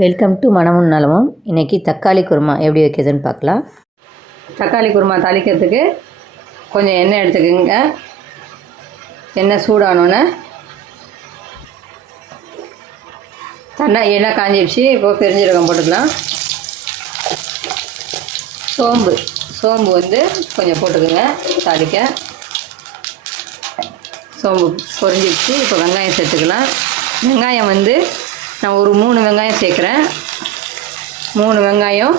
Welcome to மனமும் நலமும். இன்றைக்கி தக்காளி குருமா எப்படி வைக்கிறதுன்னு பார்க்கலாம். தக்காளி குருமா தாளிக்கிறதுக்கு கொஞ்சம் எண்ணெய் எடுத்துக்கோங்க. எண்ணெய் சூடானோன்னே தண்ணா எண்ணெய் காஞ்சிடுச்சு. இப்போது பெருஞ்சீரகம் போட்டுக்கலாம். சோம்பு சோம்பு வந்து கொஞ்சம் போட்டுக்கோங்க. தாளிக்க. சோம்பு பொரிஞ்சிடுச்சு. இப்போ வெங்காயம் சேர்த்துக்கலாம். வெங்காயம் வந்து நான் ஒரு மூணு வெங்காயம் சேர்க்குறேன். மூணு வெங்காயம்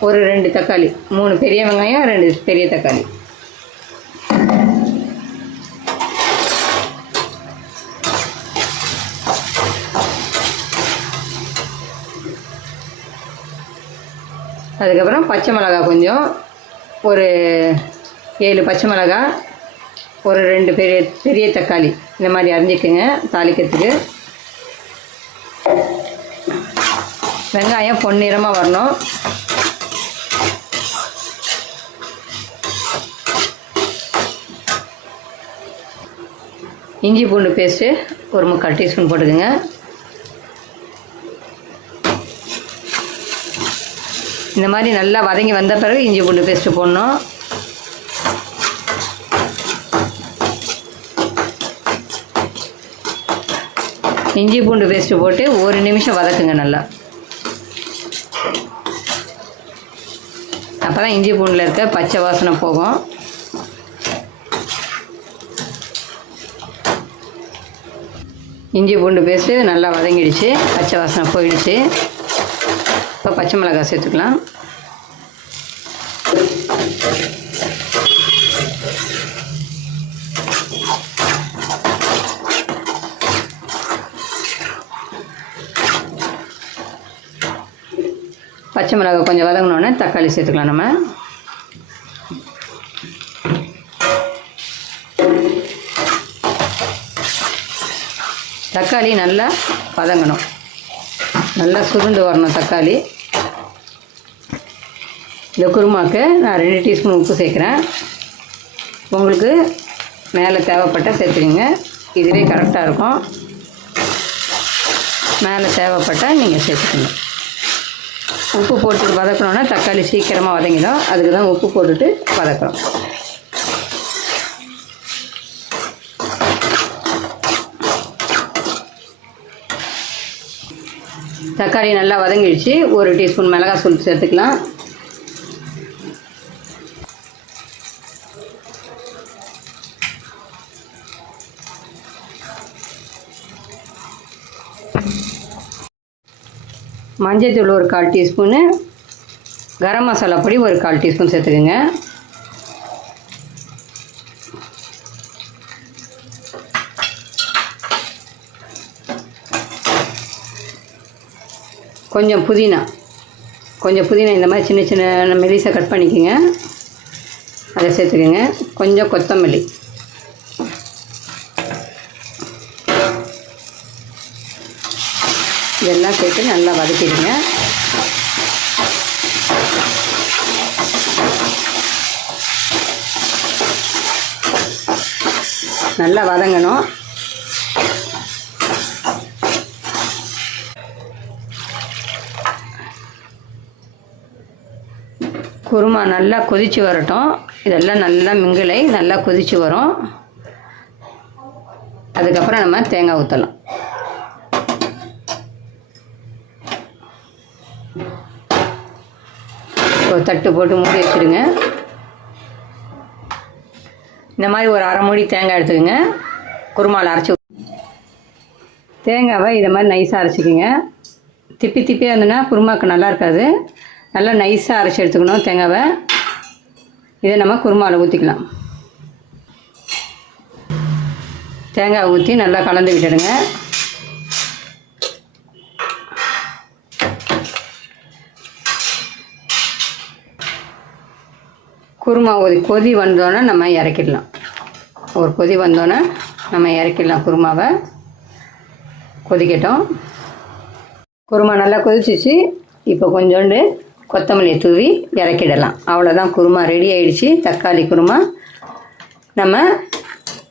ஒரு ரெண்டு தக்காளி. மூணு பெரிய வெங்காயம் ரெண்டு பெரிய தக்காளி. அதுக்கப்புறம் பச்சை மிளகா கொஞ்சம் ஒரு ஏழு பச்சை மிளகா ஒரு ரெண்டு பெரிய பெரிய தக்காளி. இந்த மாதிரி அரிஞ்சிக்கோங்க தாளிக்கிறதுக்கு. வெங்காயம் பொன்னிறமாக வரணும். இஞ்சி பூண்டு பேஸ்ட்டு ஒரு முக்கால் டீஸ்பூன் போட்டுக்கோங்க. இந்த மாதிரி நல்லா வதங்கி வந்த பிறகு இஞ்சி பூண்டு பேஸ்ட்டு போடணும். இஞ்சி பூண்டு பேஸ்ட்டு போட்டு ஒரு நிமிஷம் வதக்குங்க நல்லா. அப்போ தான் இஞ்சி பூண்டில் இருக்க பச்சை வாசனை போகும். இஞ்சி பூண்டு பேஸ்ட்டு நல்லா வதங்கிடுச்சு. பச்சை வாசனை போயிடுச்சு. இப்போ பச்சை மிளகாய் சேர்த்துக்கலாம். பச்சை மிளகாய் கொஞ்சம் வதங்கினோடனே தக்காளி சேர்த்துக்கலாம் நம்ம. தக்காளி நல்லா வதங்கணும். நல்லா சுருண்டு வரணும் தக்காளி. இந்த குருமாவுக்கு நான் ரெண்டு டீஸ்பூன் உப்பு சேர்க்குறேன். உங்களுக்கு மேலே தேவைப்பட்ட சேர்த்துக்கிங்க. இதுவே கரெக்டாக இருக்கும். மேலே தேவைப்பட்டால் நீங்கள் சேர்த்துக்கணும் உப்பு போட்டுட்டு வதக்கணுன்னா தக்காளி சீக்கிரமாக வதங்கிடும். அதுக்கு தான் உப்பு போட்டுட்டு வதக்குறோம் தக்காளி நல்லா வதங்கிடுச்சு. ஒரு டீஸ்பூன் மிளகாய் தூள் சேர்த்துக்கலாம். மஞ்சள்தூள் ஒரு கால் டீஸ்பூனு கரம் மசாலா பொடி ஒரு கால் டீஸ்பூன் சேர்த்துக்குங்க. கொஞ்சம் புதினா கொஞ்சம் புதினா இந்த மாதிரி சின்ன சின்ன மெலிசாக கட் பண்ணிக்கோங்க. அதை சேர்த்துக்கோங்க. கொஞ்சம் கொத்தமல்லி. இதெல்லாம் சேர்த்து நல்லா வதக்கிடுங்க. நல்லா வதங்கணும். குருமா நல்லா கொதித்து வரட்டும். இதெல்லாம் நல்லா மிங்கிலை நல்லா கொதித்து வரும். அதுக்கப்புறம் நம்ம தேங்காய் ஊற்றலாம் ஒரு தட்டு போட்டு மூடி வச்சுடுங்க இந்த மாதிரி ஒரு அரை மூடி தேங்காய் எடுத்துக்கோங்க. குருமாவில் அரைச்சி தேங்காவை இதை மாதிரி நைஸாக அரைச்சிக்கோங்க. திப்பி திப்பியாக இருந்ததுன்னா குருமாவுக்கு நல்லா இருக்காது. நல்லா நைஸாக அரைச்சி எடுத்துக்கணும் தேங்காவை. இதை நம்ம குருமாவில் ஊற்றிக்கலாம் தேங்காய் ஊற்றி நல்லா கலந்து விட்டுடுங்க. குருமா ஒரு கொதி வந்தோன்னே நம்ம இறக்கிடலாம். ஒரு கொதி வந்தோன்னே நம்ம இறக்கிடலாம் குருமாவை. கொதிக்கட்டும். குருமா நல்லா கொதிச்சிச்சு. இப்போ கொஞ்சோண்டு கொத்தமல்லி தூவி இறக்கிடலாம். அவ்வளோதான் குருமா ரெடி ஆயிடுச்சு. தக்காளி குருமா. நம்ம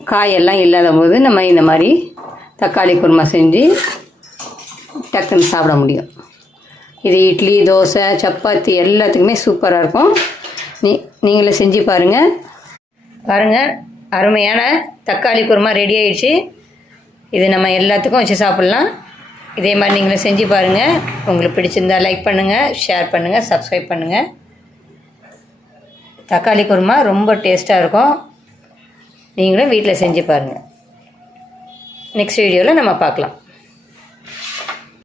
காயெல்லாம் இல்லாத போது நம்ம இந்த மாதிரி தக்காளி குருமா செஞ்சு டக்குன்னு சாப்பிட முடியும். இது இட்லி தோசை சப்பாத்தி எல்லாத்துக்குமே சூப்பராக இருக்கும். நீ நீங்களே செஞ்சு பாருங்கள் பாருங்கள் அருமையான தக்காளி குருமா ரெடி ஆயிடுச்சு. இது நம்ம எல்லாத்துக்கும் வச்சு சாப்பிட்லாம். இதே மாதிரி நீங்களும் செஞ்சு பாருங்கள் உங்களுக்கு பிடிச்சிருந்தா லைக் பண்ணுங்கள் ஷேர் பண்ணுங்கள் சப்ஸ்கிரைப் பண்ணுங்கள் தக்காளி குருமா ரொம்ப டேஸ்ட்டாக இருக்கும். நீங்களும் வீட்டில் செஞ்சு பாருங்கள் நெக்ஸ்ட் வீடியோவில் நம்ம பார்க்கலாம்.